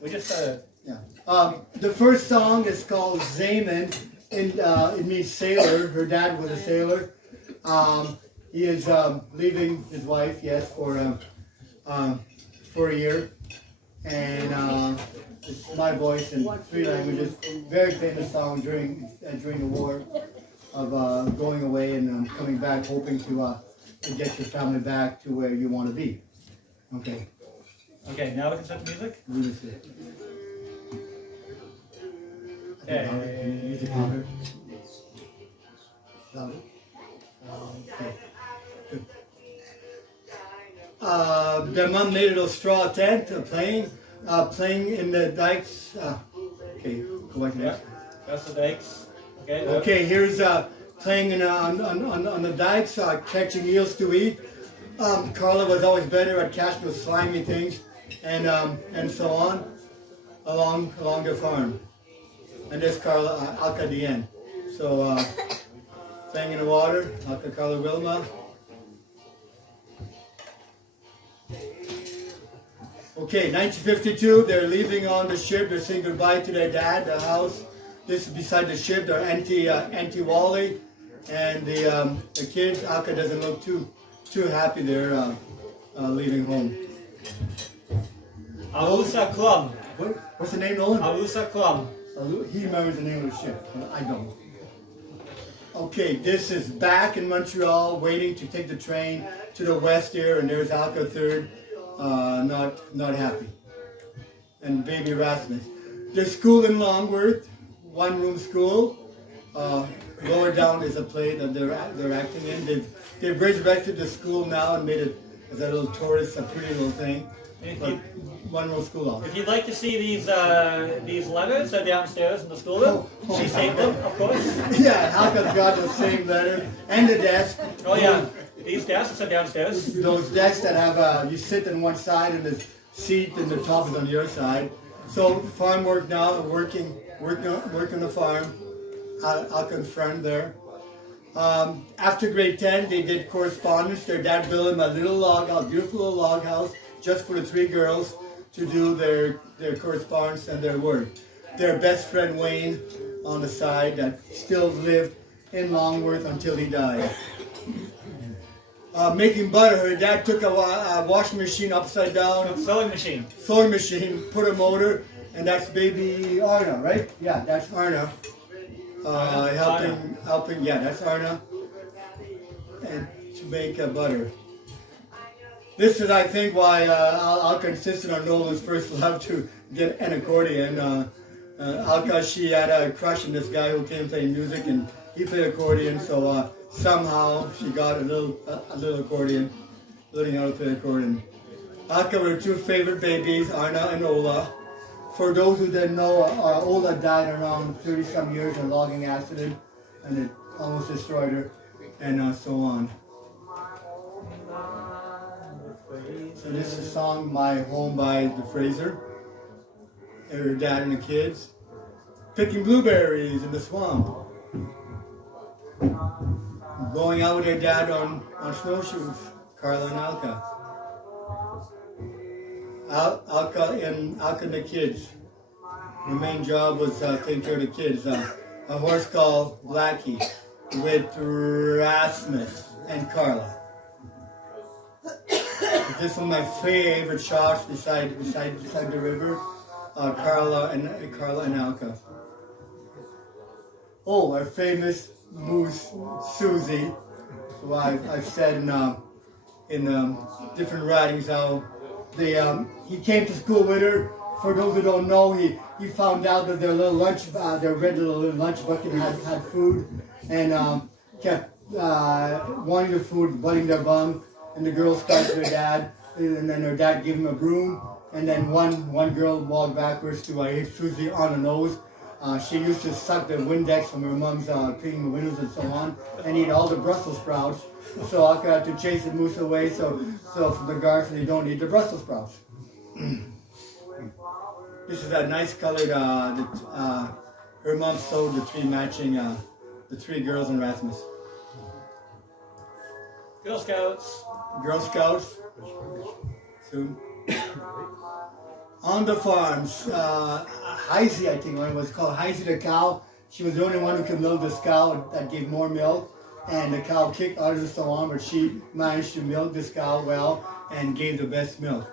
We just Yeah. The first song is called Zaman, and it means sailor. Her dad was a sailor. He is leaving his wife, yes, for a year. And it's my voice in 3 languages. Very famous song during the war of going away and coming back, hoping to get your family back to where you want to be. Okay. Okay, now we can start the music? Okay. Music louder. Louder. Okay. Their mom made a little straw tent, playing in the dikes. Okay, go back next. That's the dikes. Okay. Okay, here's playing on the dikes, catching eels to eat. Carla was always better at catching those slimy things, and so on, along the farm. And there's Carla, Alka at the end. So, playing in the water, Alka, Carla, Wilma. Okay, 1952, they're leaving on the ship. They're saying goodbye to their dad, the house. This is beside the ship. They're Auntie Wally, and the kids. Alka doesn't look too happy. They're leaving home. Alusa Klum. What's the name, Nolan? Alusa Klum. He remembers the name of the ship, but I don't. Okay, this is back in Montreal, waiting to take the train to the west here, and there's Alka third, not happy, and baby Rasmus. There's school in Longworth, 1-room school. Lower down is a play that they're acting in. They've resurrected the school now and made it as a little tourist, a pretty little thing. But 1-room school off. If you'd like to see these letters, they're downstairs in the schoolroom. She saved them, of course. Yeah, Alka's got those same letters and the desk. Oh yeah, these desks are downstairs. Those desks that have you sit on one side and the seat and the top is on the other side. So farm work now, working the farm. Alka in front there. After grade 10, they did correspondence. Their dad built them a little log house, beautiful little log house, just for the 3 girls to do their correspondence and their work. Their best friend Wayne on the side that still lived in Longworth until he died. Making butter, her dad took a washing machine upside down. Sewing machine. Sewing machine, put a motor, and that's baby Arna, right? Yeah, that's Arna. Helping, yeah, that's Arna. And to make butter. This is, I think, why Alka insisted on Nolan's first love to get an accordion. Alka, she had a crush on this guy who came playing music, and he played accordion. So somehow she got a little accordion, learning how to play accordion. Alka were 2 favorite babies, Arna and Ola. For those who didn't know, Ola died around 30-some years in a logging accident, and it almost destroyed her, and so on. So this is a song, My Home by the Fraser. Her dad and the kids. Picking blueberries in the swamp. Going out with their dad on snowshoes, Carla and Alka. Alka and the kids. Her main job was taking care of the kids. A horse called Blackie with Rasmus and Carla. This is one of my favorite shots beside the river. Carla and Alka. Oh, our famous moose Susie, who I've said in different writings how he came to school with her. For those who don't know, he found out that their little lunch, their red little lunch bucket had food, and kept wanting the food, butting their bum. And the girls cried to their dad, and then her dad gave him a broom. And then one girl walked backwards to hit Susie on the nose. She used to suck the Windex from her mom's cleaning the windows and so on, and eat all the Brussels sprouts. So I had to chase the moose away, so from the guards, they don't eat the Brussels sprouts. This is a nice colored. Her mom sewed the 3 matching, the 3 girls and Rasmus. Girl Scouts. Girl Scouts. Soon. On the farms, Heisey, I think one was called Heisey the cow. She was the only one who could milk this cow that gave more milk. And the cow kicked out of the salon, but she managed to milk this cow well and gave the best milk.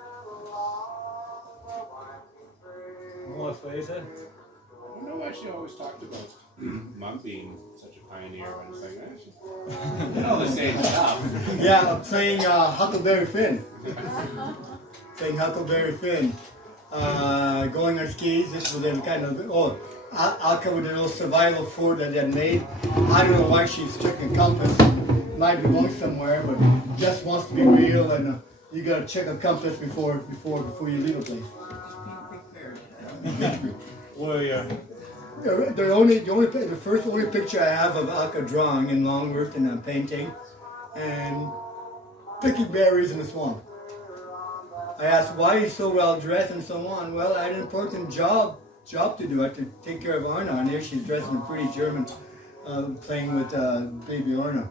More Fraser. I don't know why she always talked about Mom being such a pioneer when it's like that. All the same stuff. Yeah, playing Huckleberry Finn. Playing Huckleberry Finn. Going on skis. This was a kind of Alka with a little survival fort that they had made. I don't know why she's checking compass. Might be going somewhere, but just wants to be real, and you gotta check a compass before you leave a place. Warrior. The first picture I have of Alka drawing in Longworth and painting, and picking berries in the swamp. I asked why he's so well dressed and so on. Well, I had an important job to do. I had to take care of Arna, and here she's dressed in a pretty German, playing with baby Arna.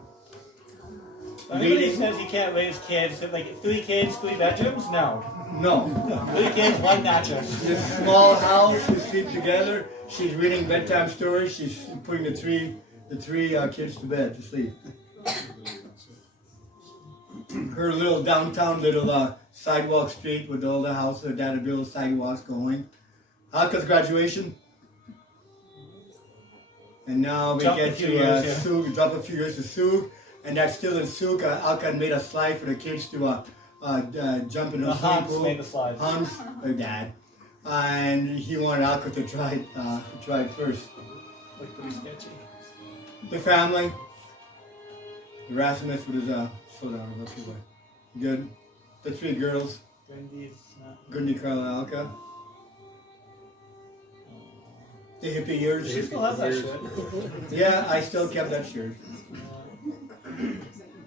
Everybody says you can't raise kids. Like 3 kids, 3 bedrooms? No. No. 3 kids, 1 mattress. This small house, we sleep together. She's reading bedtime stories. She's putting the three kids to bed to sleep. Her little downtown sidewalk street with all the houses, her dad had little sidewalks going. Alka's graduation. And now we get to Souk, drop a few years to Souk, and that's still in Souk. Alka made a slide for the kids to jump in the swimming pool. Made the slide. Hans, her dad. And he wanted Alka to try it first. Looked pretty sketchy. The family. Erasmus with his slow down, let's see what. Good. The 3 girls. Gundi, Carla, Alka. The hippie years. You still have that shirt. Yeah, I still kept that shirt.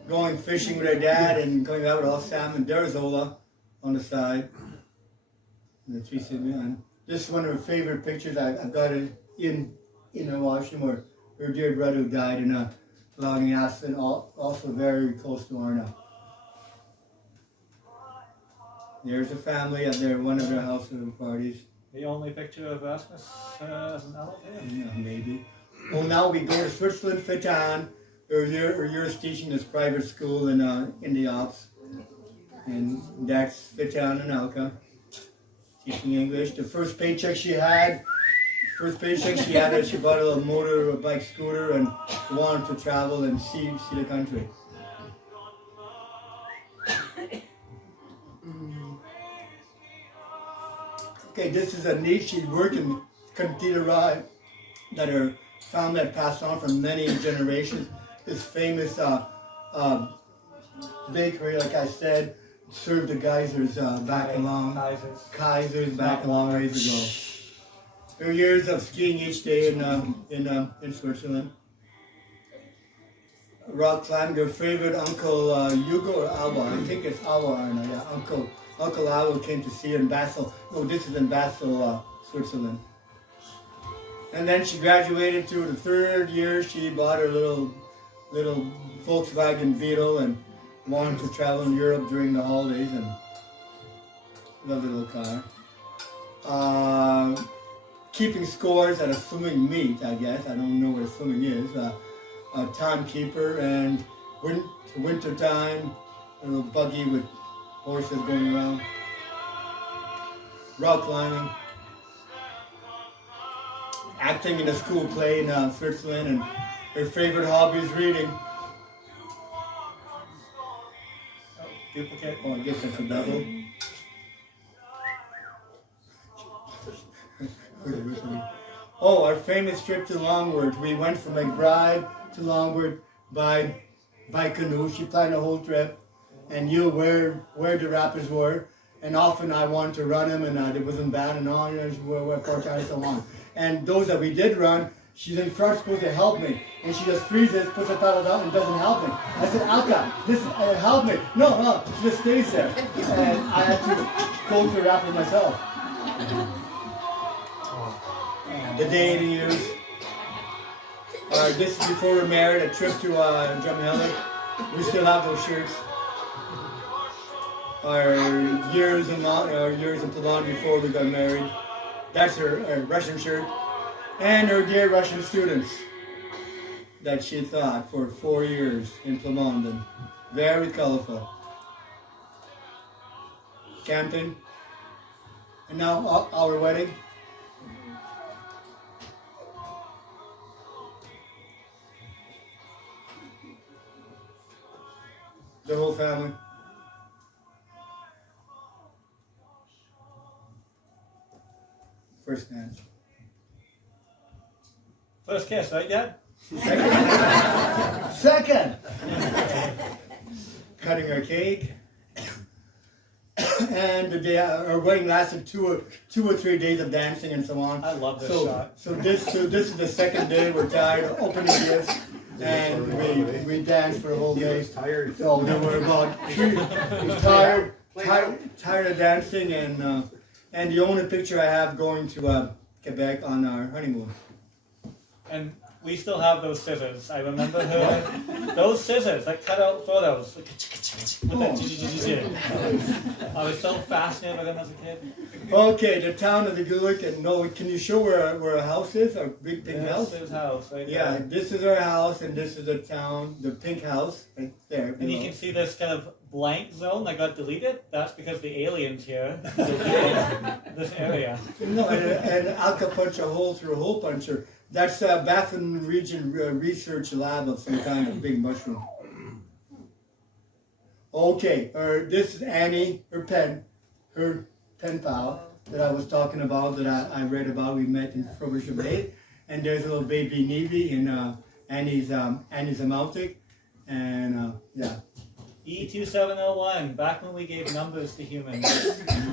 Going fishing with her dad and going out with all salmon. Derizola on the side. And the 3 sit behind. This is one of her favorite pictures. I've got it in the washroom where her dear brother who died in a logging accident, also very close to Arna. There's a family at one of their house parties. The only picture of Rasmus as an adult? Yeah, maybe. Well, now we go to Switzerland, Fetan. Her year's teaching this private school in the Alps. And that's Fetan and Alka. Teaching English. The first paycheck she had, she bought a little motorbike scooter and wanted to travel and see the country. Okay, this is a niche. She's working Cantita Rye that her family had passed on for many generations. This famous bakery, like I said, served the geysers back along. Kaisers back a long ways ago. Her years of skiing each day in Switzerland. Rock climbing. Her favorite Uncle Hugo or Alva. I think it's Alva Arna. Yeah, Uncle Alva came to see her in Basel. No, this is in Basel, Switzerland. And then she graduated to the 3rd year. She bought her little Volkswagen Beetle and wanted to travel in Europe during the holidays, and lovely little car. Keeping scores at a swimming meet, I guess. I don't know what a swimming is. A timekeeper, and winter time, a little buggy with horses going around. Rock climbing. Acting in a school play in Switzerland, and her favorite hobby is reading. Duplicate. Oh, I guess that's a double. Oh, our famous trip to Longworth. We went from McBride to Longworth by canoe. She planned the whole trip and knew where the rapids were. And often I wanted to run them, and it wasn't bad and all, where Port and so on. And those that we did run, she's in front supposed to help me. And she just freezes, puts her paddle down, and doesn't help me. I said, Alka, help me. No, she just stays there. And I had to go to the rapid myself. The day of the years. This is before we're married, a trip to Drumheller. We still have those shirts. our years in Plymouth before we got married. That's her Russian shirt. And her dear Russian students that she taught for 4 years in Plymouth. Very colorful. Camping. And now our wedding. The whole family. First dance. First kiss, right, Dad? Second. Cutting our cake. And the day our wedding lasted two or 3 days of dancing and so on. I love this so, shot. So this is the second day. We're tired of opening gifts, and we danced for a whole day. Tired. So there were about tired of dancing, and the only picture I have going to Quebec on our honeymoon. And we still have those scissors. I remember her. Those scissors that cut out photos. With that. I was so fascinated with them as a kid. Okay, the town of the Gulick, and no, can you show where our house is? Our big pink house? This house right Yeah, there. this is our house, and this is the town, the pink house, right there. And you can see this kind of blank zone that got deleted. That's because the aliens here deleted this area. No, and Alka punch a hole through a hole puncher. That's a Baffin Region Research Lab of some kind of big mushroom. Okay, this is Annie, her pen pal that I was talking about, that I read about. We met in Frobisher Bay, and there's a little baby Nevy in Annie's Amaltic, and yeah. E2701, back when we gave numbers to humans.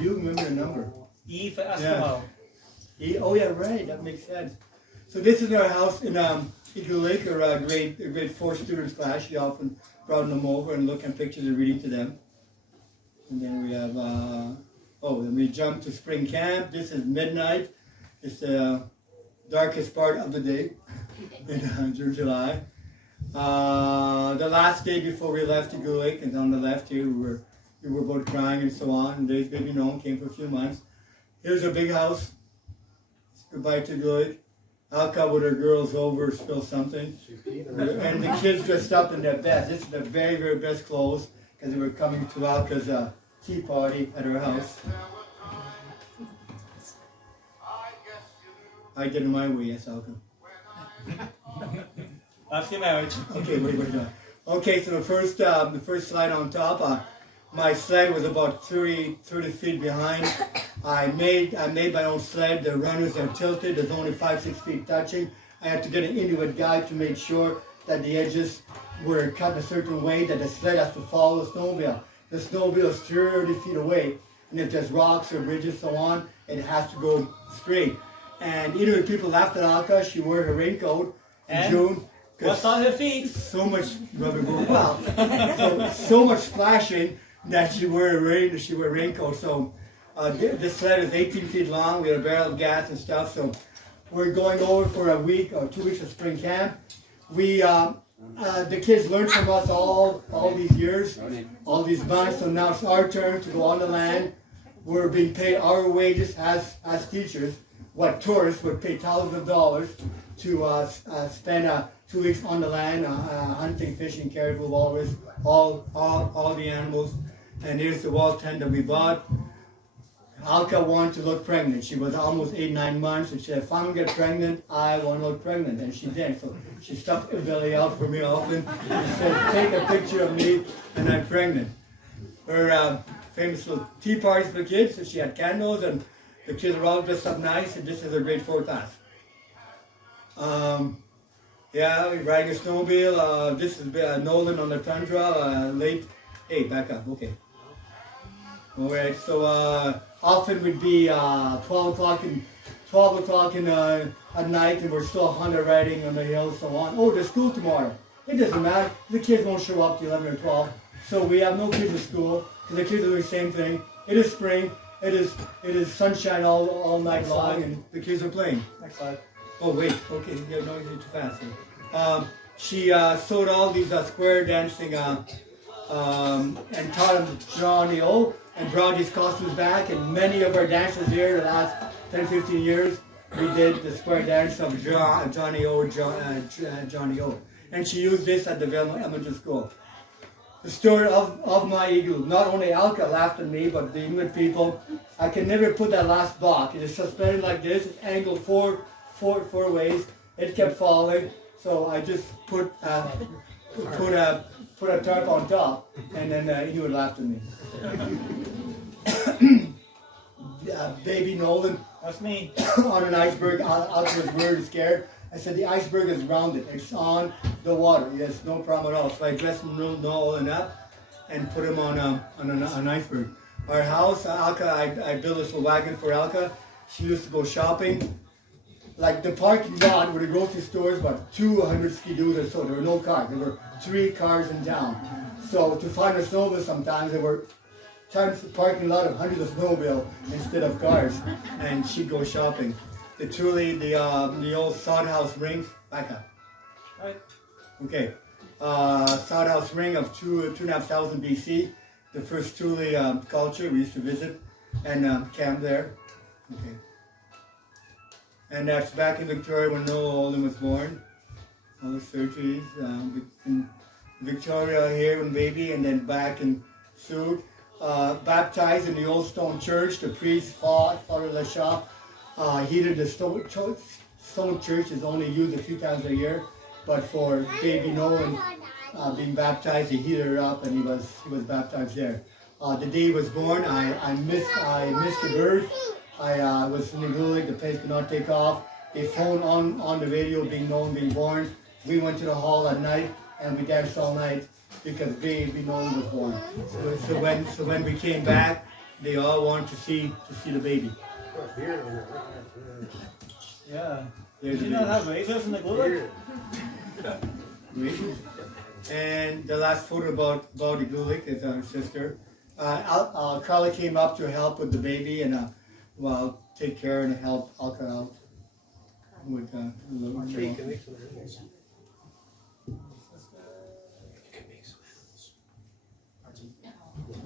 You remember the number? E for Eskimo. Oh yeah, right. That makes sense. So this is our house in Eagle Lake, or grade 4 students class. She often brought them over and look at pictures and reading to them. And then we have, then we jump to spring camp. This is midnight. It's the darkest part of the day in July. The last day before we left Eagle Lake, and on the left here, we were both crying and so on. And Dave's baby Noam came for a few months. Here's a big house. Goodbye to Eagle Lake. Alka with her girls over spilled something. And the kids dressed up in their best. This is the very, very best clothes, because they were coming to Alka's tea party at her house. I did it my way, yes, Alka. That's your marriage. Okay, wait. Okay, so the first slide on top, my sled was about 30 feet behind. I made my own sled. The runners are tilted. There's only 5-6 feet touching. I had to get an Inuit guide to make sure that the edges were cut a certain way, that the sled has to follow the snowmobile. The snowmobile is 30 feet away, and if there's rocks or bridges so on, it has to go straight. And Inuit people laughed at Alka. She wore her raincoat in June. What's on her feet? So much rubber going well. So much splashing that she wore a raincoat. So this sled is 18 feet long. We had a barrel of gas and stuff. So we're going over for a week or 2 weeks of spring camp. We the kids learned from us all these years, all these months. So now it's our turn to go on the land. We're being paid our wages as teachers. What tourists would pay thousands of dollars to spend 2 weeks on the land, hunting, fishing, caribou, walrus, all the animals. And here's the wall tent that we bought. Alka wanted to look pregnant. She was almost 8-9 months, and she said, if I'm gonna get pregnant, I want to look pregnant. And she did. So she stuffed her belly out for me often and said, take a picture of me, and I'm pregnant. Her famous little tea parties for the kids, so she had candles, and the kids were all dressed up nice, and this is her grade 4 class. Yeah, we're riding a snowmobile. This is Nolan on the Tundra, late. Hey, back up, okay. All right, so often would be 12 o'clock at night, and we're still Honda riding on the hills, so on. Oh, there's school tomorrow. It doesn't matter. The kids won't show up to 11 or 12, so we have no kids at school, because the kids are doing the same thing. It is spring. It is sunshine all night long, and the kids are playing. Next slide. Oh wait, okay, no, you're too fast. She sewed all these square dancing and taught him Johnny O and brought these costumes back. And many of our dances here the last 10, 15 years, we did the square dance of Johnny O, Johnny O. And she used this at the Velma Elementary School. The story of my igloo. Not only Alka laughed at me, but the English people. I can never put that last block. It is suspended like this. It's angled four ways. It kept falling, so I just put a tarp on top, and then he would laugh at me. Baby Nolan, That's me. on an iceberg. Alka was really scared. I said the iceberg is rounded. It's on the water. Yes, no problem at all. So I dressed him Nolan up and put him on an iceberg. Our house, Alka, I built this little wagon for Alka. She used to go shopping. Like the parking lot where the grocery stores, about 200 ski-doos or so. There were no cars. There were 3 cars in town. So to find a snowmobile sometimes there were times the parking lot of hundreds of snowmobile instead of cars. And she'd go shopping. The old sod house ring, back up. Right. Okay. Sod house ring of 2,500 BC. The first Thule culture we used to visit and camp there. Okay. And that's back in Victoria when Noah Olden was born. All the surgeries. In Victoria here when baby, and then back in Sud. Baptized in the old stone church. The priest Father Lashop heated the stone church is only used a few times a year, but for baby Noah being baptized, he heated it up, and he was baptized there. The day he was born, I missed the birth. I was in the Gulag, the place could not take off. They phoned on the radio being born. We went to the hall at night and we danced all night because baby Nolan was born. So when we came back, they all wanted to see the baby. Yeah. There's Did you the not baby. have razors in the glue? And the last photo about the Gulik is our sister. Carla came up to help with the baby and take care and help Alka out with the little girl.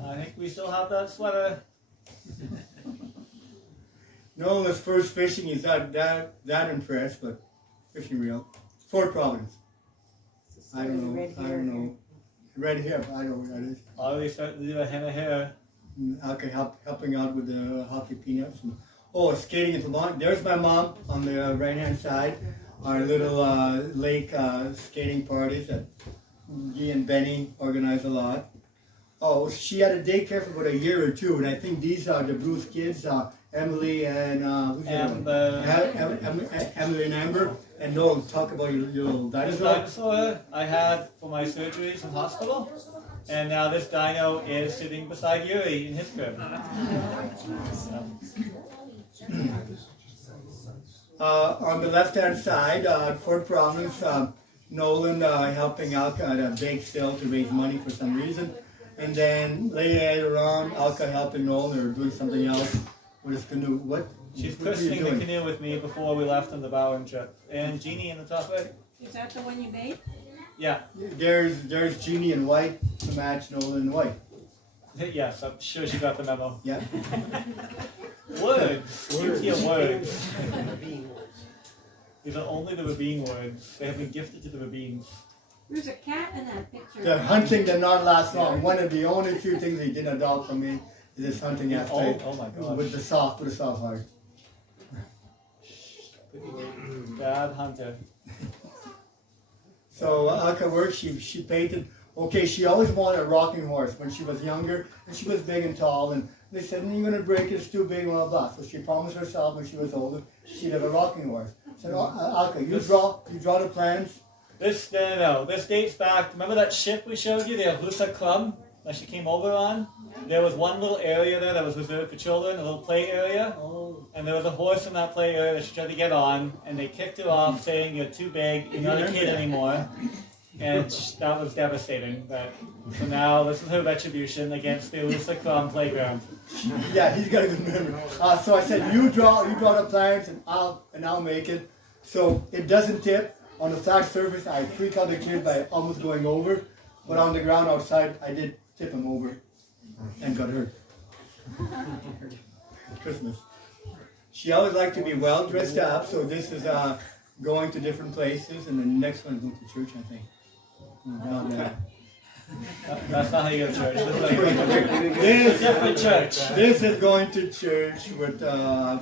I think we still have that sweater. Nolan was first fishing. He's not that impressed, but fishing real. Fort Providence. I don't know. Red hair, but I don't know what that is. Already starting to do a hem of hair. Alka helping out with the hockey peanuts. Skating at the lawn. There's my mom on the right-hand side. Our little lake skating parties that Guy and Benny organize a lot. Oh, she had a daycare for about a year or two, and I think these are the Bruce kids, Emily and Emily and Amber. And Noel, talk about your little This dinosaur. dinosaur I had for my surgeries in hospital, and now this dino is sitting beside Yuri in his crib. On the left-hand side, Fort Providence, Nolan helping Alka at a bake sale to raise money for some reason. And then later on, Alka helping Nolan or doing something else with his canoe. What She's what are you christening the doing? canoe with me before we left on the bowling trip. And Jeannie in the top right? Is that the one you made? Yeah. There's Jeannie in white to match Nolan in white. Yes, I'm sure she got the memo. Yeah. Words. Keep your words. These are only the Rabine words. They have been gifted to the Rabines. There's a cat in that picture. The hunting did not last long. One of the only few things he didn't adopt from me is this hunting aspect Oh my gosh. with the soft heart. Bad hunter. So Alka worked, she painted, okay, she always wanted a rocking horse when she was younger, and she was big and tall, and they said, you're going to break it, it's too big, blah, blah. So she promised herself when she was older, she'd have a rocking horse. I said, Alka, you draw the plans. This dates back, remember that ship we showed you, the Ahusa Club that she came over on? There was one little area there that was reserved for children, a little play area. And there was a horse in that play area that she tried to get on, and they kicked her off saying, you're too big, you're not a kid anymore. And that was devastating. So now this is her retribution against the Ahusa Club playground. Yeah, he's got a good memory. So I said, you draw the plans, and I'll make it. So it doesn't tip. On the flat surface, I freak out the kid by almost going over. But on the ground outside, I did tip him over and got hurt. Christmas. She always liked to be well dressed up, so this is going to different places, and the next one is going to church, I think. That's not how you go to church. This is how you go to This, different church. this is going to church with,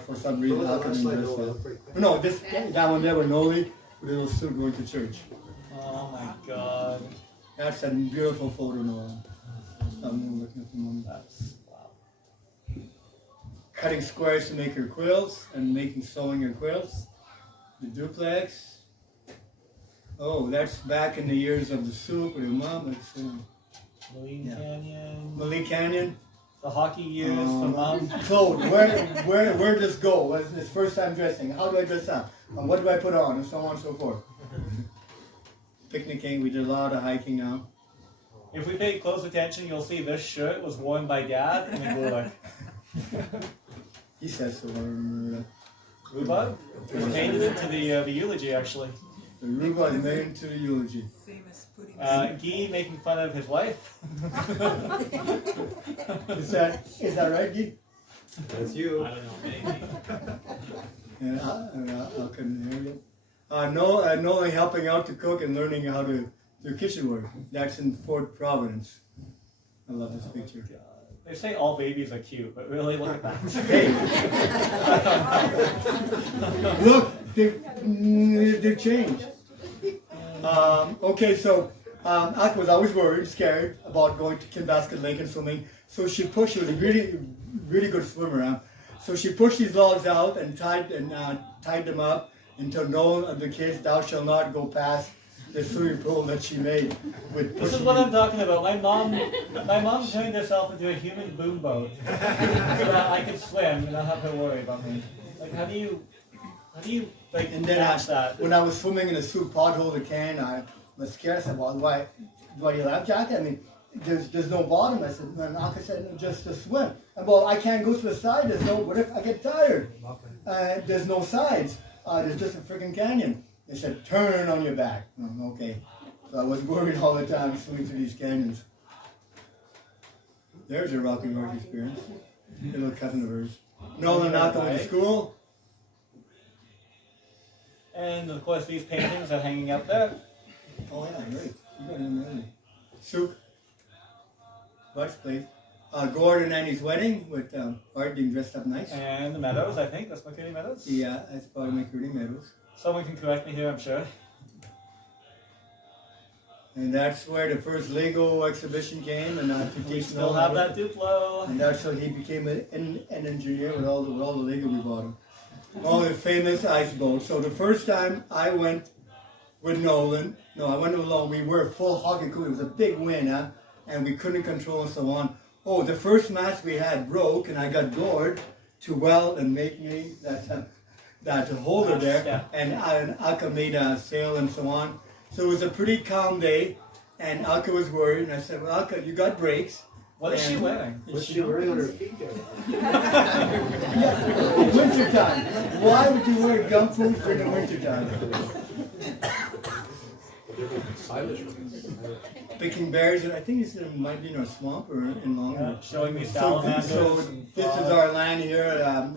for some reason, how come no, that one there with Noli, but it was still going to church. Oh my god. That's a beautiful photo, Noah. I'm looking at the moment. That's wow. Cutting squares to make her quilts and sewing her quilts. The duplex. Oh, that's back in the years of the soup with her mom. Moline Canyon. Malee Canyon. The hockey years for mom. Claude, where does this go? What's his first time dressing? How do I dress up? And what do I put on? And so on and so forth. Picnicking, we did a lot of hiking now. If we pay close attention, you'll see this shirt was worn by Dad and then we're like, He says so, I remember that. rhubarb? We made it into the eulogy actually. The rhubarb is made into the eulogy. Guy making fun of his wife. Is that right, Guy? That's you. I don't know, maybe. And I couldn't hear you. Nolan helping out to cook and learning how to do kitchen work. That's in Fort Providence. I love this picture. They say all babies are cute, but really look at that. Hey, look, they've changed. Okay, so Ak was always worried, scared about going to Kinbasket Lake and swimming. So she was a really, really good swimmer. So she pushed these logs out and tied them up until no of the kids, thou shalt not go past the swimming pool that she made. This is what I'm talking about. My mom turned herself into a human boom boat so that I could swim and not have her worry about me. Like, how do you like And then match that? when I was swimming in the soup pothole of the can, I was scared. I said, "Well, do I need a life jacket? I mean, there's no bottom." I said, and Aka said, "No, just to swim." And well, I can't go to the side. What if I get tired? There's no sides. There's just a freaking canyon. They said, "Turn on your back." Okay. So I was worried all the time swimming through these canyons. There's a Rocky Horse experience. A little cousin of hers. Nolan not going to school. And of course, these paintings are hanging up there. Oh yeah, great. You got him early. Souk. Watch, please. Gord and Annie's wedding with Art being dressed up nice. And the meadows, I think. That's McCurdy Meadows. Yeah, that's probably McCurdy Meadows. Someone can correct me here, I'm sure. And that's where the first Lego exhibition came, and to We teach still Nolan. have that Duplo. And that's how he became an engineer with all the Lego we bought him. Oh, the famous ice boat. So the first time I went with Nolan, I went alone. We were a full hockey crew. It was a big wind, and we couldn't control and so on. Oh, the first match we had broke, and I got Gord to weld and make me that holder there, and Alka made a sail and so on. So it was a pretty calm day, and Alka was worried, and I said, "Well, Alka, you got brakes." What is she wearing? What's she wearing on her feet there? Wintertime. Why would you wear gumboots in the wintertime? Stylish. Picking berries, and I think it might be in a swamp or in Longwood. Showing me So salamanders. and this is frogs. our land here,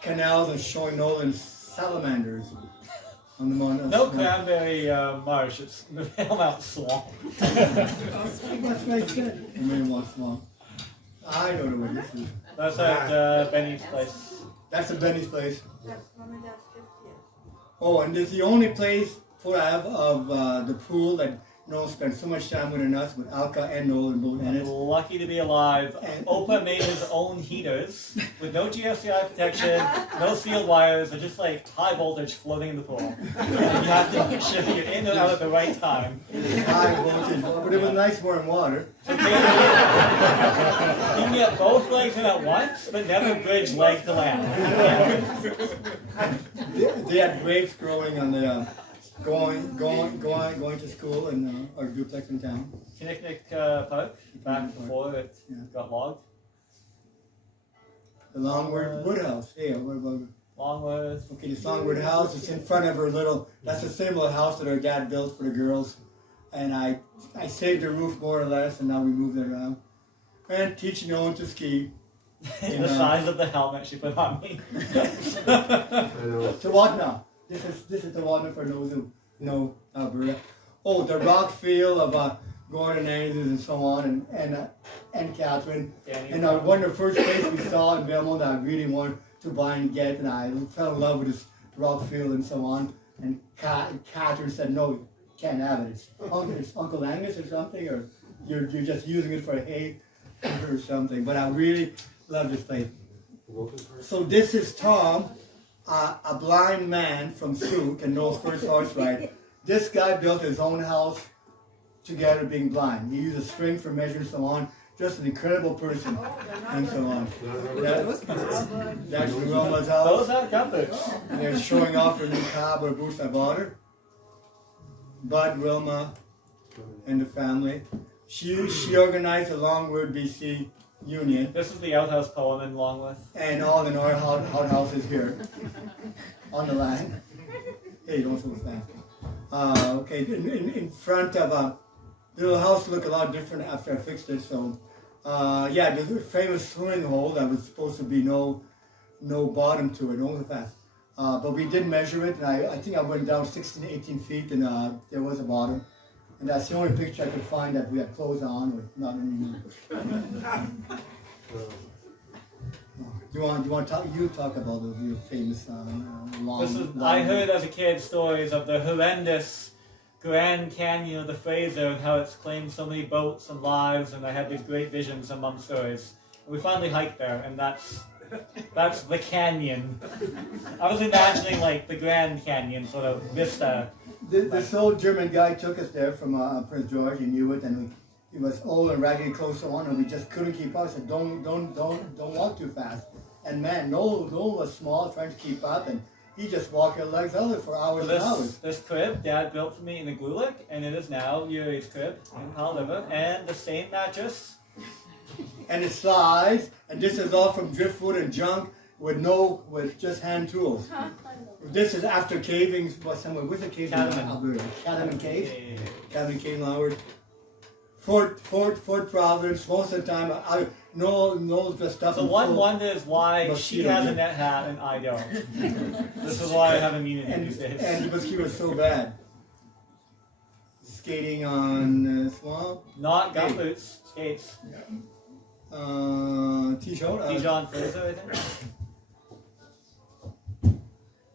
canals, and showing Nolan salamanders on the mountain. No cranberry marsh, it's the Hellmount Swamp. That's what I said. I mean, what swamp? I don't know what this is. That's at Benny's place. That's at Benny's place. That's Mom and Dad's 50th. Oh, and this is the only place for I have of the pool that Noel spent so much time with us, with Alka and Nolan both in I'm it. lucky to be alive. And- Opa made his own heaters with no GFCI protection, no sealed wires, they're just like high voltage floating in the pool. And you have to make sure you're in and out at the right time. High voltage, but it was nice warm water. So you can get both legs in at once, but never bridge leg to land. They had grapes growing on the going to school in our duplex in town. Kinnicknick Park, back before it got logged. The Longwood Woodhouse. Hey, what about it? Longwood. Okay, this Longwood house is in front of her little. That's a similar house that our dad built for the girls, and I saved the roof more or less, and now we moved it around. And teaching Owen to ski. The size of the helmet she put on me. I know. To what now? This is the one for those who know Alberta. Oh, the rock feel of Gordon Andrews and so on, and Catherine. And one of the first places we saw in Belmont that I really wanted to buy and get, and I fell in love with this rock feel and so on. And Catherine said, "No, you can't have it. It's Uncle Angus or something, or you're just using it for hay or something." But I really love this place. So this is Tom, a blind man from Souk and knows first horse ride. This guy built his own house together being blind. He used a string for measuring and so on. Just an incredible person and so on. That's Wilma's house. Those are gumboots. And they're showing off her new cowboy boots I bought her. Bud, Wilma, and the family. She organized the Longwood BC Union. This is the outhouse poem in Longwood. And all the North houses here on the land. Hey, don't so fast. Okay, in front of the little house looked a lot different after I fixed it. So, yeah, the famous swimming hole that was supposed to be no bottom to it, only fast. But we did measure it, and I think I went down 16, 18 feet, and there was a bottom. And that's the only picture I could find that we had clothes on, or not anymore. Do you want to talk about those your famous long? I heard as a kid stories of the horrendous Grand Canyon of the Fraser and how it's claimed so many boats and lives, and I had these great visions and mum stories. And we finally hiked there, and that's the canyon. I was imagining like the Grand Canyon sort of vista. This old German guy took us there from Prince George. He knew it, and he was old and raggedy clothes so on, and we just couldn't keep up. I said, don't walk too fast. And man, Noel was small, trying to keep up, and he just walked his legs out for hours and hours. This crib Dad built for me in the Gulick, and it is now Yuri's crib in Pal River, and the same mattress. And it slides, and this is all from driftwood and junk with just hand tools. This is after caving, what's the cave? Catamount. Catamount Cave. Yeah. Catamount Cave, Loward. Fort Providence, most of the time, Noel's dressed up. So in one full wonders why she mosquito has a net. net hat and I don't. This is why I have immunity these days. And the mosquito was so bad. Skating on swamp. Not gumboots, skates. T-shirt. Dijon Fraser, I think.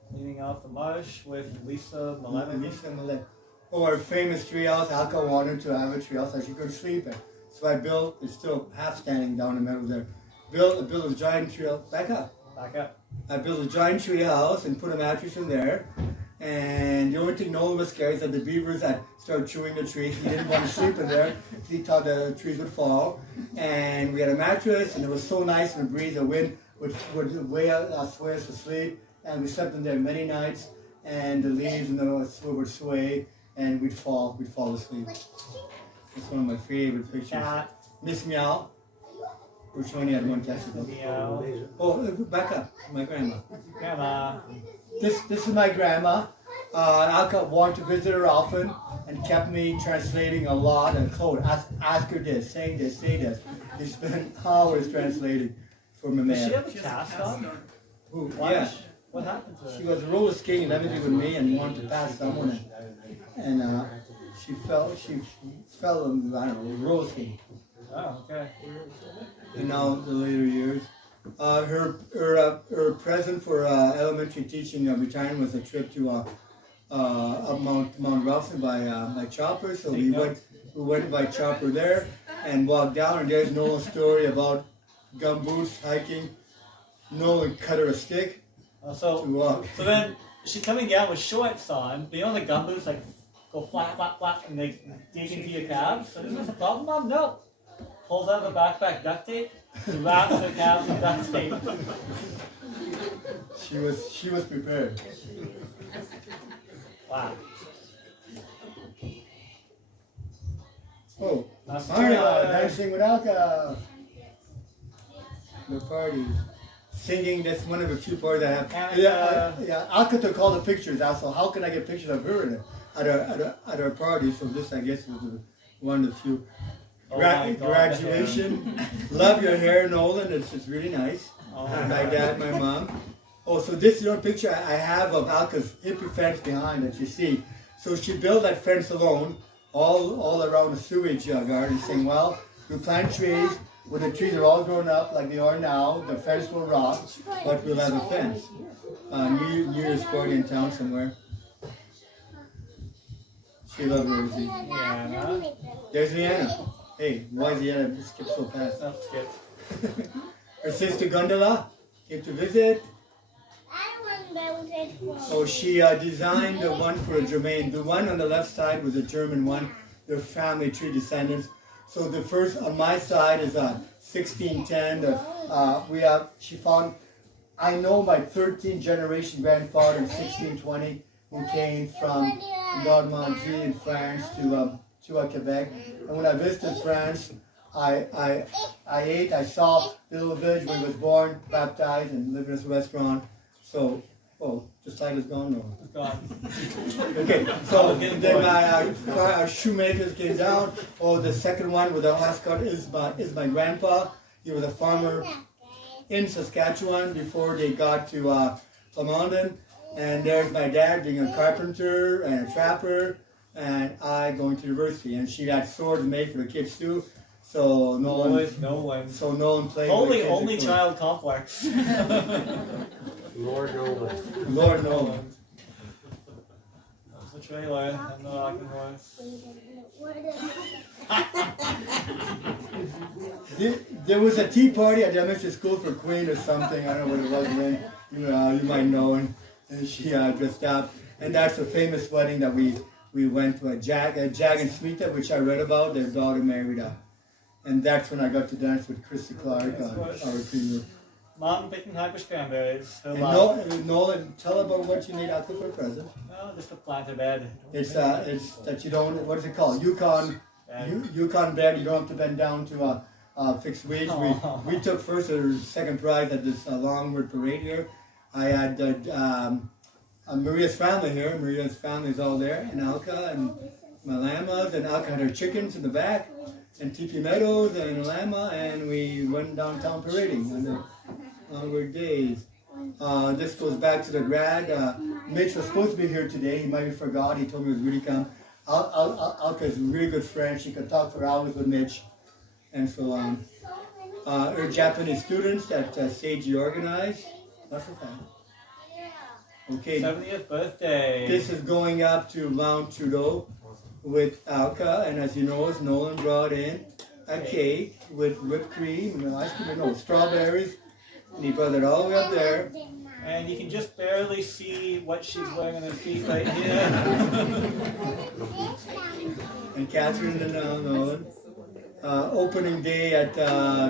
Cleaning off the marsh with Lisa Malevin. Oh, our famous treehouse. Alka wanted to have a treehouse that she could sleep in. So I built, it's still half standing down in the middle there. Built a giant tree house. Back up. I built a giant tree house and put a mattress in there. And the only thing Nolan was scared is that the beavers had started chewing the trees. He didn't want to sleep in there. He thought the trees would fall. And we had a mattress, and it was so nice in the breeze. The wind would weigh us to sleep. And we slept in there many nights. And the leaves and the would sway, and we'd fall asleep. It's one of my favorite pictures. Cat. Miss Meow. Which one had one cat? Meow. Oh, back up. My grandma. Grandma. This is my grandma. Alka wanted to visit her often and kept me translating a lot and code. Ask her this, say this, say this. They spent hours translating for my Does she man. have a cast on? Who? Why? Yeah. What happened to She her? was roller skating and everything with me and wanted to pass someone and she fell in, I don't know, roller skating. Oh, okay. In now the later years. Her present for elementary teaching retirement was a trip to up Mount Ralston by chopper. So we went by chopper there and walked down, and there's Nolan's story about gumboots hiking. Nolan cut her a stick to walk. So then she's coming down with shorts on, but you know the gumboots like go flap, flap, flap, and they dig into your calves. So is this a problem, Mom? No. Pulls out of the backpack duct tape, wraps her calves with duct tape. She was prepared. Wow. Oh, That's Arna, good. dancing with Alka. The party. singing. That's one of the few parties I have. And, Yeah. Alka took all the pictures out. So how can I get pictures of her at our party? So this, I guess, was one of the few. Oh my God, Graduation. Love your hair, Nolan. It's really nice. Oh. My dad, my mom. Oh, so this picture I have of Alka's hippie fence behind that you see. So she built that fence alone, all around the sewage garden, saying, well, we plant trees. When the trees are all grown up like they are now, the fence will rot, but we'll have a fence. New Year's party in town somewhere. She loves Rosie. Yeah. There's Leanna. Hey, why is Leanna skip so fast? Oh, skip. Her sister Gundala came to visit. Oh, she designed the one for Jermaine. The one on the left side was a German one. Their family tree descendants. So the first on my side is 1610. She found. I know my 13th generation grandfather in 1620 who came from Normandie in France to Quebec. And when I visited France, I saw the little village where he was born, baptized, and lived in this restaurant. So, the slide is gone now. It's gone. Okay, so then our shoemakers came down. Oh, the second one with the ascot is my grandpa. He was a farmer in Saskatchewan before they got to London. And there's my dad being a carpenter and a trapper, and I going to university. And she got swords made for the kids too. So no one played. Only child complex. Lord Nolan. Lord Nolan. That's the trailer and the rocking horse. There was a tea party at the elementary school for Queen or something. I don't know what it was then. You might know. And she dressed up. And that's a famous wedding that we went to Jag and Smita, which I read about. Their daughter married. And that's when I got to dance with Christy Clark on our Queen. Mom picking hyper cranberries. Nolan, tell about what you need out there for a present. Oh, just a planter bed. It's that you don't. What is it called? Yukon bed. You don't have to bend down to fixed weights. We took first or second prize at this Longwood parade here. I had Maria's family here. Maria's family is all there, and Alka and my llamas, and Alka had her chickens in the back, and Tipi Meadows and Llama, and we went downtown parading on the Longwood days. This goes back to the grad. Mitch was supposed to be here today. He might have forgot. He told me he was really come. Alka is a really good friend. She could talk for hours with Mitch, and so on. Her Japanese students that Seiji organized. That's a fan. Okay. 70th birthday. This is going up to Mount Trudeau with Alka, and as you know, Nolan brought in a cake with whipped cream, strawberries, and he brought it all the way up there. And you can just barely see what she's wearing on her feet right here. And Catherine and Nolan. Opening day at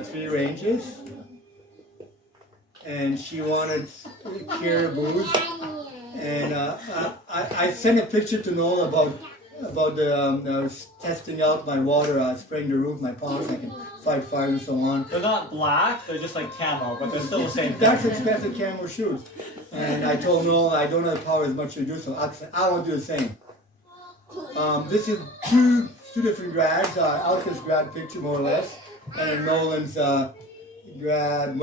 Three Ranges. And she wanted caribou. And I sent a picture to Noel about the testing out my water, spraying the roof, my ponds, I can fight fire and so on. They're not black, they're just like camo, but they're still the same thing. That's expensive camo shoes. And I told Noel I don't have the power as much to do so. I will do the same. This is two different grads. Alka's grad picture more or less, and Nolan's grad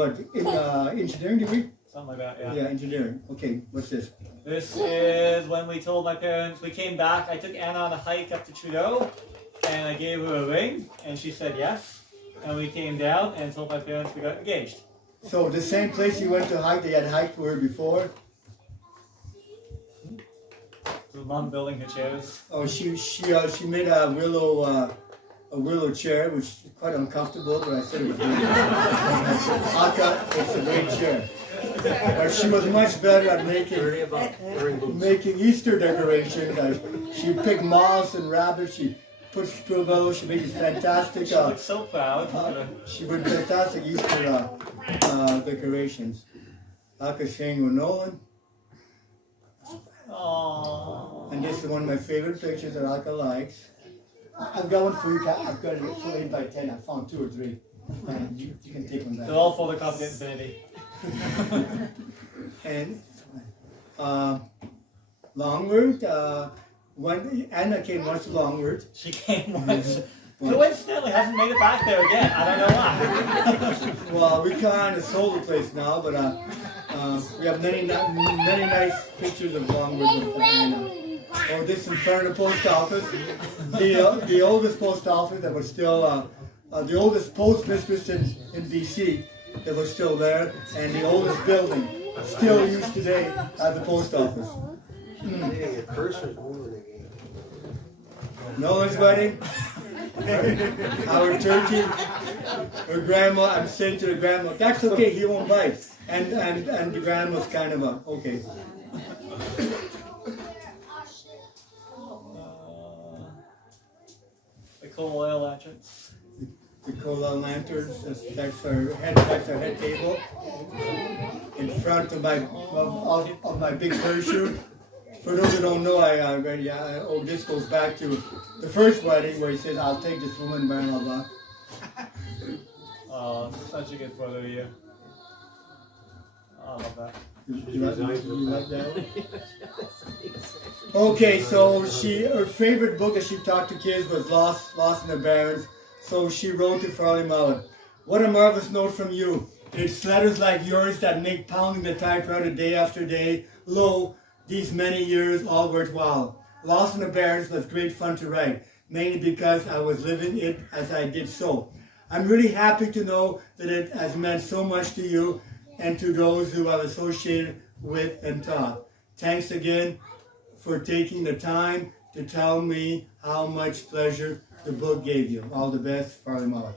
engineering degree. Something like that, yeah. Yeah, engineering. Okay, what's this? This is when we told my parents, we came back, I took Anna on a hike up to Trudeau, and I gave her a ring, and she said yes. And we came down and told my parents we got engaged. So the same place you went to hike, they had hiked with her before? So Mom building her chairs. Oh, she made a willow chair, which is quite uncomfortable, but I said it was good. Alka, it's a great chair. But she was much better at making Easter decorations. She picked moths and rabbits. She put scribbles. She made these fantastic. She looks so proud. She made fantastic Easter decorations. Alka sang with Nolan. Aww. And this is one of my favorite pictures that Alka likes. I've got one for you. I've got it for 8 by 10. I found 2 or 3. And you can take one back. They're all photocopied at Infinity. And Longwood, Anna came once to Longwood. She came once. Coincidentally, hasn't made it back there again. I don't know why. Well, we kind of sold the place now, but we have many nice pictures of Longwood with Anna. Oh, this in front of the post office. The oldest post office that was still, the oldest postmistress in BC that was still there, and the oldest building still used today as the post office. Noah's wedding, our turkey, her grandma, I'm saying to the grandma, that's okay, he won't bite. And the grandma's kind of okay. The coal oil lanterns. The cola lanterns, that's our head table. In front of my big parachute. For those who don't know, this goes back to the first wedding where he says, I'll take this woman, blah, blah, blah. Oh, such a good photo of you. Oh, I love that. You like that one? Okay, so her favorite book that she taught to kids was Lost in the Barrens. So she wrote to Farley Mullen, what a marvelous note from you. It's letters like yours that make pounding the typewriter day after day, lo, these many years all worthwhile. Lost in the Barrens was great fun to write, mainly because I was living it as I did so. I'm really happy to know that it has meant so much to you and to those who I've associated with and taught. Thanks again for taking the time to tell me how much pleasure the book gave you. All the best, Farley Mullen.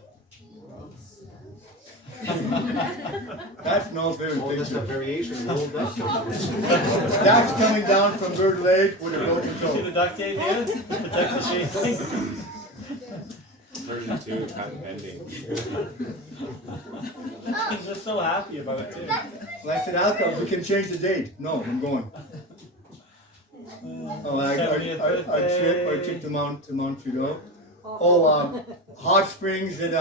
That's no favorite picture. That's a variation of the old duck. That's coming down from Bird Lake with a broken See toe. the duct tape here? Protect the sheath. Version 2 is kind of ending. He's just so happy about it too. Well, I said, Alka, we can change the date. No, I'm going. Oh, our 70th trip to Mount Trudeau. Oh, hot springs at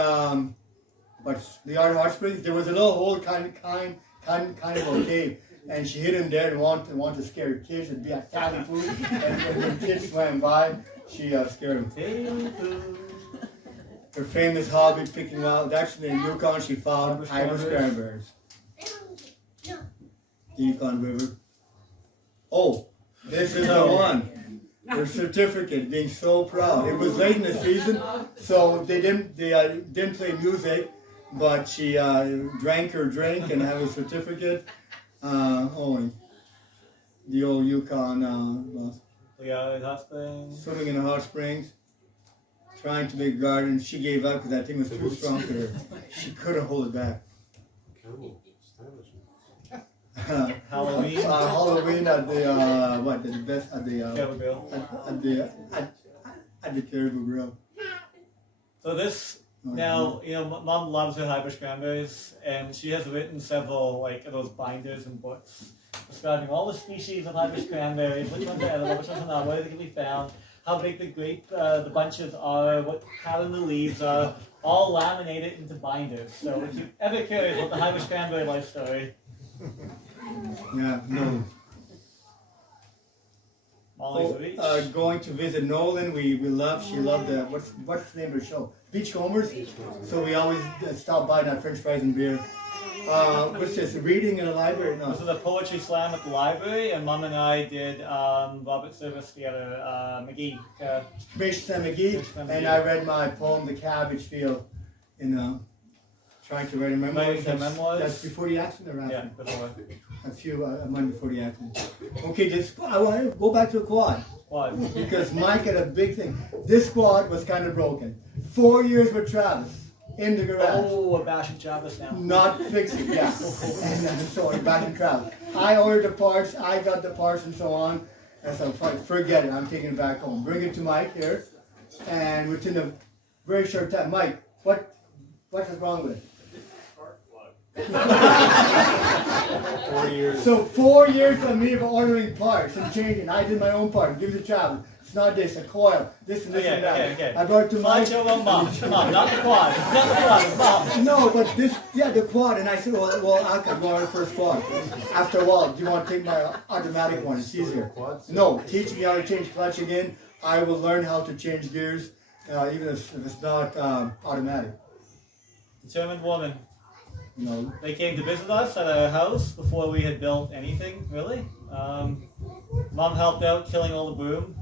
what's the art hot springs? There was a little hole kind of a cave, and she hid in there and wanted to scare the kids. It'd be a tally food, and when the kids swam by, she scared them. Her famous hobby, picking wild. That's in the Yukon. She found Irish cranberries. The Yukon River. Oh, this is the one. Her certificate, being so proud. It was late in the season, so they didn't play music, but she drank her drink and had a certificate. And the old Yukon, Hot Springs. swimming in the hot springs, trying to make a garden. She gave up because that thing was too strong for her. She couldn't hold it back. Halloween. Halloween at the Caribou Grill. at the Caribou Grill. So this, now, Mom loves her hybrid cranberries, and she has written several, like, those binders and books describing all the species of hybrid cranberries, which ones are edible, which ones are not, where they can be found, how big the bunches are, what pattern the leaves are, all laminated into binders. So if you're ever curious about the hybrid cranberry life story, Yeah, no. Molly's Reach. Going to visit Nolan, she loved the, what's the name of the show? Beachcombers. So we always stop by and have French fries and beer. What's this, reading in a library? No. This is a poetry slam at the library, and Mom and I did Robert Service together, McGee. McGee, and I read my poem, The Cabbage Field, in trying to write a memoir. That's before the accident or after? Yeah, before. A month before the accident. Okay, I want to go back to the quad. Why? Because Mike had a big thing. This quad was kind of broken. 4 years with Travis in the garage. Oh, we're bashing Travis now. Not fixing, yeah. And so back in Travis. I ordered the parts, I got the parts and so on. And so forget it, I'm taking it back home. Bring it to Mike here. And within a very short time, Mike, what is wrong with it? 4 years. So 4 years of me of ordering parts and changing. I did my own part. Give it a travel. It's not this, a coil. This and this and that. Okay. I brought it to my Slideshow about mom. Mom, not the quad. Not the quad, it's mom. No, but this, yeah, the quad. And I said, well, I could go on the first quad. After a while, do you want to take my automatic one? It's easier. No, teach me how to change clutch again. I will learn how to change gears, even if it's not automatic. Determined woman. You know, They came to visit us at our house before we had built anything, really. Mom helped out killing all the broom.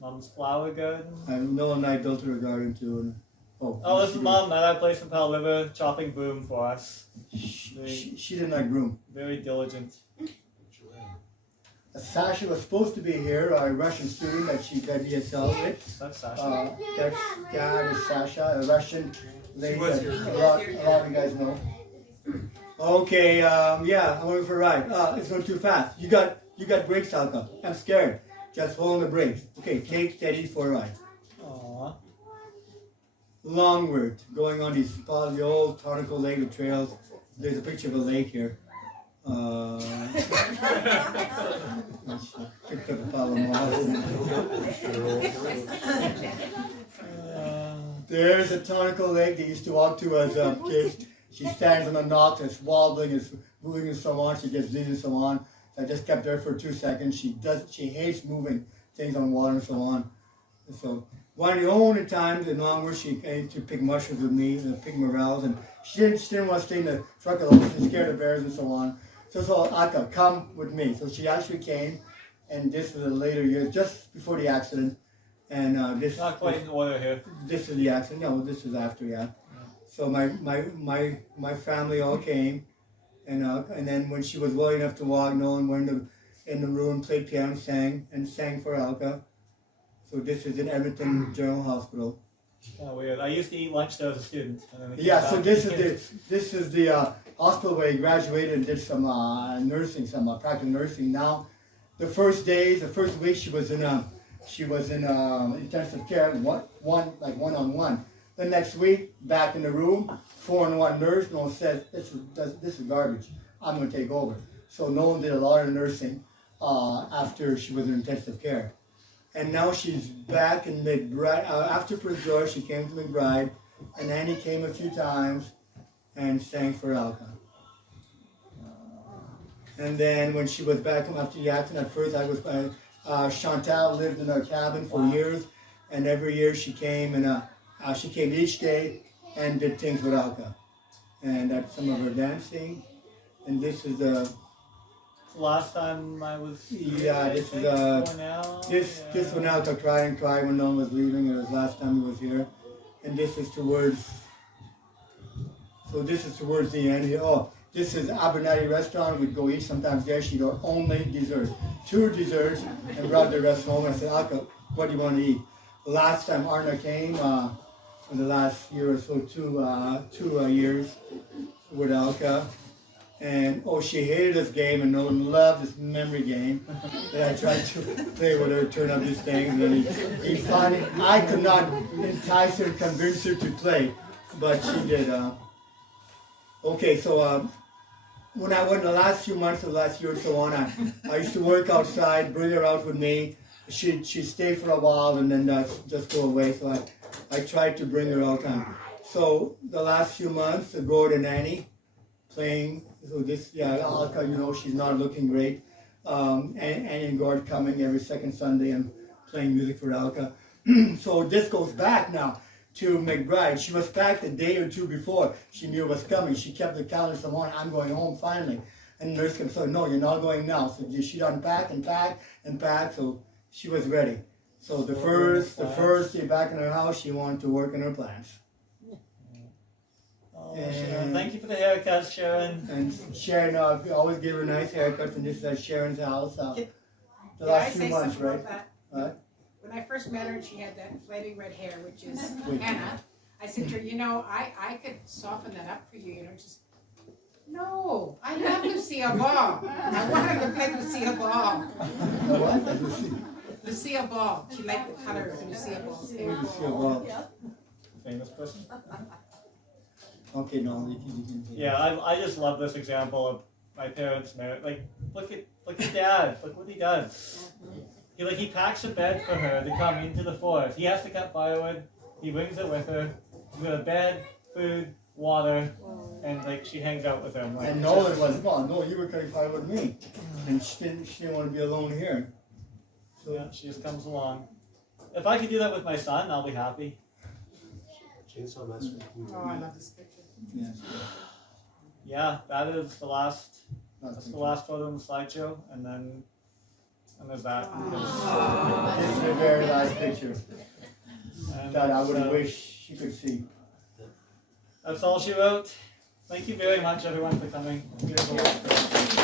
Mom's flower garden. Noah and I built her a garden too. And, Oh, this is Mom at our place in Pell River chopping broom for us. She did not groom. Very diligent. Sasha was supposed to be here, our Russian student that she got ESL with. That's Sasha. That is Sasha, a Russian lady was that here. a lot of you guys know. Okay, yeah, I'm going for a ride. It's going too fast. You got brakes, Alka. I'm scared. Just hold on the brakes. Okay, take steady for a ride. Aww. Long route, going on the old Tarnacle Lake, the trails. There's a picture of a lake here. Picked up a pile of moss. There's a Tarnacle Lake they used to walk to as kids. She stands on a knot, it's wobbling, it's moving and so on. She gets dizzy and so on. I just kept her for 2 seconds. She hates moving things on water and so on. And so one of the only times in long where she came to pick mushrooms with me, and pick morels, and she didn't want to stay in the truck alone. She's scared of bears and so on. So Aka, come with me. So she actually came, and this was a later year, just before the accident. And this Not quite in order here. This is the accident. No, this is after, yeah. So my family all came, and then when she was well enough to walk, Nolan went in the room, played piano, sang for Alka. So this is in Edmonton General Hospital. Oh, weird. I used to eat lunch there as a student. And then Yeah, so this is the hospital where he graduated and did some nursing, some practical nursing. Now, the first week she was in intensive care, one-on-one. The next week, back in the room, 4-on-1 nurse. No one says this is garbage. I'm going to take over. So no one did a lot of nursing after she was in intensive care. And now she's back in McBride. After Prince George, she came to McBride, and Annie came a few times and sang for Alka. And then when she was back after the accident, at first Chantal lived in our cabin for years, and every year she came, and she came each day and did things with Alka. And that's some of her dancing. And this is the last time I was here, yeah, this is now. this one Alka cried when no one was leaving. It was last time he was here. And this is towards the end here. Oh, this is Abernathy restaurant. We'd go eat sometimes there. She'd order only desserts. 2 desserts, and brought the rest home. I said, Alka, what do you want to eat? Last time Arna came, in the last year or so, 2 years with Alka. And she hated this game, and no one loved this memory game that I tried to play with her, turn up these things, and he finally, I could not entice her and convince her to play, but she did. Okay, so when I went the last few months of last year or so on, I used to work outside, bring her out with me. She'd stay for a while and then just go away. So I tried to bring her out. So the last few months, Gord and Annie playing. So Alka, she's not looking great. Annie and Gord coming every second Sunday and playing music for Alka. So this goes back now to McBride. She was packed a day or 2 before she knew it was coming. She kept the calendar someone, I'm going home finally. And the nurse came, so no, you're not going now. So she'd unpack and pack and pack, so she was ready. So the first day back in her house, she wanted to work in her plants. Oh, Sharon, thank you for the haircut, Sharon. And Sharon, we always give her nice haircuts, and this is at Sharon's house. The last few months, right? When I first met her, and she had that flaming red hair, which is Anna. I said to her, I could soften that up for you, just. No, I love Lucia Ball. I want her to play Lucia Ball. What? Lucia Ball. She liked the color of Lucia Ball's hair. Lucia Ball. Famous person. Okay, no, you can. Yeah, I just love this example of my parents' marriage. Like, look at Dad. Look what he does. He packs a bed for her to come into the forest. He has to cut firewood. He brings it with her. He's got a bed, food, water, and like she hangs out with him. Like, And no, it wasn't. Well, no, you were cutting firewood with me, and she didn't want to be alone here. So yeah, she just comes along. If I could do that with my son, I'll be happy. Chainsaw Massacre. Oh, I love this picture. yeah. Yeah, that is the last. That's That's the last photo in the slideshow, and there's that. This is the very last picture And that I would so wish you could see. that's all she wrote. Thank you very much, everyone, for coming. Here's the last picture.